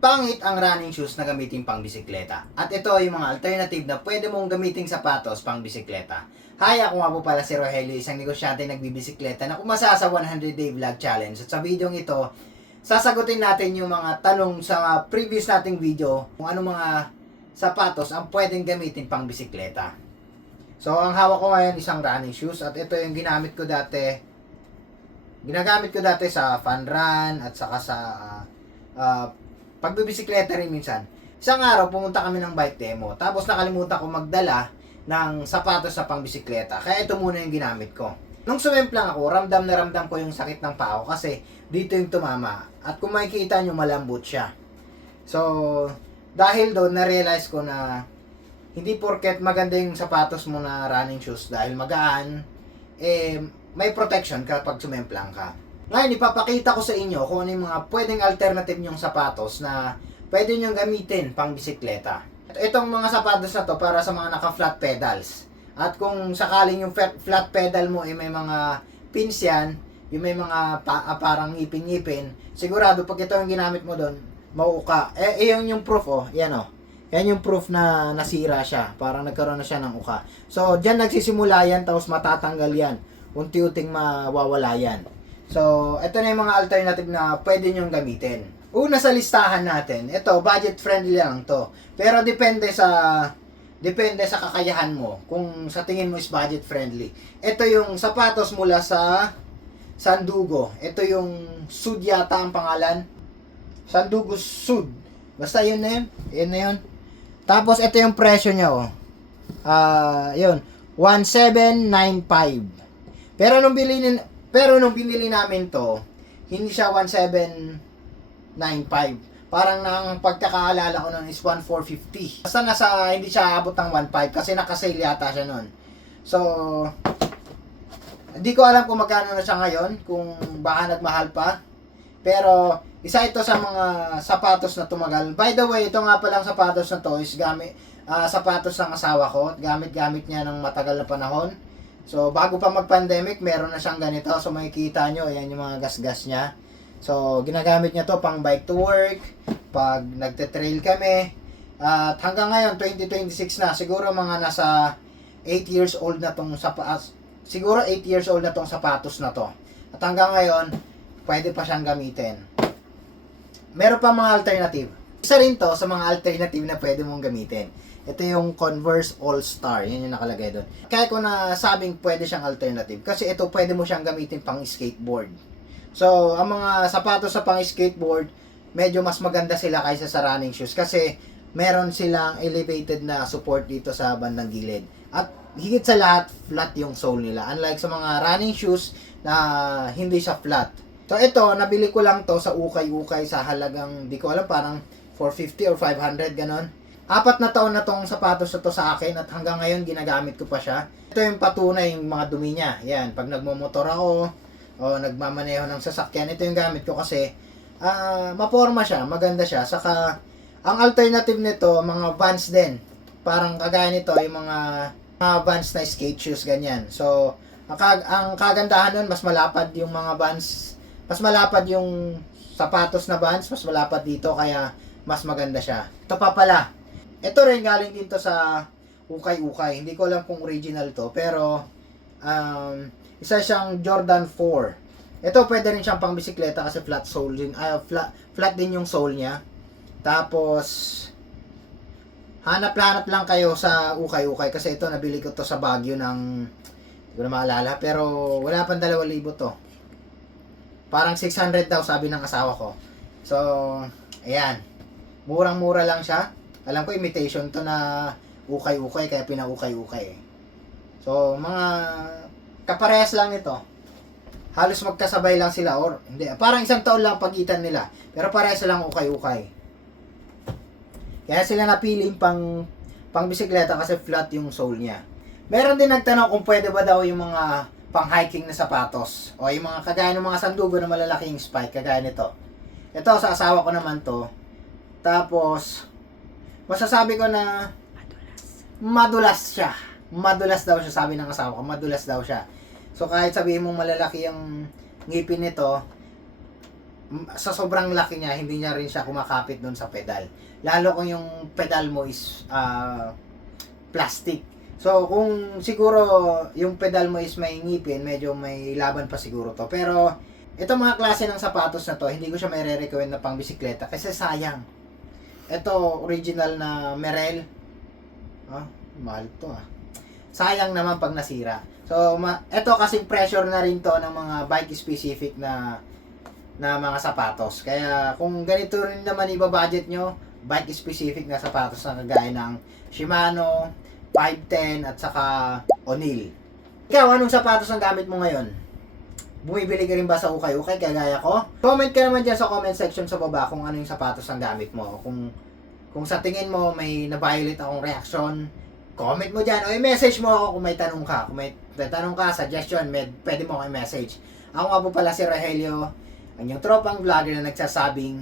Pangit ang running shoes na gamitin pang bisikleta. At ito ay mga alternative na pwede mong gamitin sapatos pang bisikleta. Hi, ako nga po pala si Rogelio, isang negosyante nagbibisikleta na kumasa sa 100 Day Vlog Challenge. At sa video ito, sasagutin natin yung mga tanong sa previous nating video kung ano mga sapatos ang pwedeng gamitin pang bisikleta. So, ang hawak ko ngayon isang running shoes at ito yung ginamit ko dati. Ginagamit ko dati sa fun run at saka sa pagbibisikleta rin minsan. Isang araw, pumunta kami ng bike demo. Tapos nakalimutan ko magdala ng sapatos sa pangbisikleta. Kaya ito muna yung ginamit ko. Nung sumemplang ako, ramdam na ramdam ko yung sakit ng paa ko kasi dito yung tumama. At kung makikita nyo, malambot siya. So, dahil doon, na-realize ko na hindi porket maganda yung sapatos mo na running shoes dahil magaan, may protection kapag sumemplang ka. Ngayon, ipapakita ko sa inyo kung ano yung mga pwedeng alternative nyong sapatos na pwede nyong gamitin pang bisikleta. Itong mga sapatos na to para sa mga naka-flat pedals. At kung sakaling yung flat pedal mo may mga pins yan, yung may mga parang ngipin-ngipin, sigurado pag ito yung ginamit mo doon, mauuka. Yun yung proof, yan Yan yung proof na nasira siya. Parang nagkaroon na siya ng uka. So, dyan nagsisimula yan, tapos matatanggal yan. Unti-unting mawawala yan. So, ito na yung mga alternative na pwede nyong gamitin. Una sa listahan natin, ito, budget friendly lang to. Pero depende sa kakayahan mo, kung sa tingin mo is budget friendly. Ito yung sapatos mula sa Sandugo. Ito yung Sud yata ang pangalan. Sandugo Sud. Basta yun na yun. Yun na yun. Tapos, ito yung presyo niya, yun. 1,795. Pero nung binili namin to, hindi siya 1,795. Parang nang pagkakaalala ko nun is 1,450. Basta hindi siya abot ng 1,500 kasi nakasale yata siya nun. So, hindi ko alam kung magkano na siya ngayon, kung baka nagmahal pa. Pero, isa ito sa mga sapatos na tumagal. By the way, ito nga palang sapatos na to is sapatos ng asawa ko. Gamit-gamit niya ng matagal na panahon. So, bago pa mag-pandemic, meron na siyang ganito. So, makikita nyo, ayan yung mga gas-gas niya. So, ginagamit niya to pang bike to work, pag nagte-trail kami. At hanggang ngayon, 2026 na. Siguro mga nasa 8 years old na tong sapatos. Siguro 8 years old na tong sapatos na to. At hanggang ngayon, pwede pa siyang gamitin. Meron pa mga alternative. Isa rin to sa mga alternative na pwede mong gamitin. Ito yung Converse All-Star. Yan yung nakalagay doon. Kaya ko na sabing pwede siyang alternative. Kasi ito pwede mo siyang gamitin pang skateboard. So, ang mga sapatos sa pang skateboard, medyo mas maganda sila kaysa sa running shoes. Kasi meron silang elevated na support dito sa bandang gilid. At higit sa lahat, flat yung sole nila. Unlike sa mga running shoes na hindi siya flat. So, ito, nabili ko lang to sa ukay-ukay sa halagang, di ko alam, parang 450 or 500, ganon. 4 na taon na tong sapatos na to sa akin at hanggang ngayon ginagamit ko pa siya. Ito yung patunay yung mga dumi niya. Yan, pag nagmomotor ako o nagmamaneho ng sasakyan, ito yung gamit ko kasi maporma siya, maganda siya. Saka, ang alternative nito, mga Vans din. Parang kagaya nito, yung mga Vans na skate shoes, ganyan. So, ang kagandahan nun, mas malapad yung mga Vans, mas malapad yung sapatos na Vans, mas malapad dito, kaya mas maganda siya. Ito pa pala, ito rin galing dito sa ukay-ukay. Hindi ko alam kung original to, pero isa siyang Jordan 4. Ito pwede rin siyang pang bisikleta kasi flat sole din, flat din yung sole niya. Tapos hanap lang kayo sa ukay-ukay kasi ito nabili ko to sa Baguio ng hindi ko na maalala, pero wala pang 2,000 to. Parang 600 daw sabi ng asawa ko. So, ayan. Murang-mura lang siya. Alam ko imitation to na ukay-ukay kaya pinaukay-ukay. So, mga kaparehas lang ito. Halos magkasabay lang sila or hindi, parang isang taon lang pagitan nila. Pero parehas lang ukay-ukay. Kaya sila napiling pang bisikleta kasi flat yung sole niya. Meron din nagtanong kung pwede ba daw yung mga pang hiking na sapatos o yung mga kagaya ng mga Sandugo na malalaking spike kagaya nito. Ito sa asawa ko naman to. Tapos masasabi ko na madulas siya. Madulas daw siya, sabi ng asawa ko. Madulas daw siya. So kahit sabihin mong malalaki ang ngipin nito, sa sobrang laki niya, hindi niya rin siya kumakapit doon sa pedal. Lalo kung yung pedal mo is plastic. So, kung siguro yung pedal mo is may ngipin, medyo may laban pa siguro to. Pero, itong mga klase ng sapatos na to, hindi ko siya may re-recommend na pang bisikleta kasi sayang. Ito, original na Merrell. Mahal to sayang naman pag nasira. So, ito kasing pressure na rin to ng mga bike specific na mga sapatos. Kaya, kung ganito rin naman iba-budget nyo, bike specific na sapatos na kagaya ng Shimano, 510 at saka O'Neill. Ikaw, anong sapatos ang gamit mo ngayon? Bumibili ka rin ba sa ukay-ukay kagaya ko? Comment ka naman dyan sa comment section sa baba kung ano yung sapatos ang gamit mo. Kung sa tingin mo may na-violate akong reaction, comment mo dyan o i-message mo ako kung may tanong ka. Kung may tanong ka, suggestion, pwede mo ako i-message. Ako nga po pala si Rogelio, ang yung tropang vlogger na nagsasabing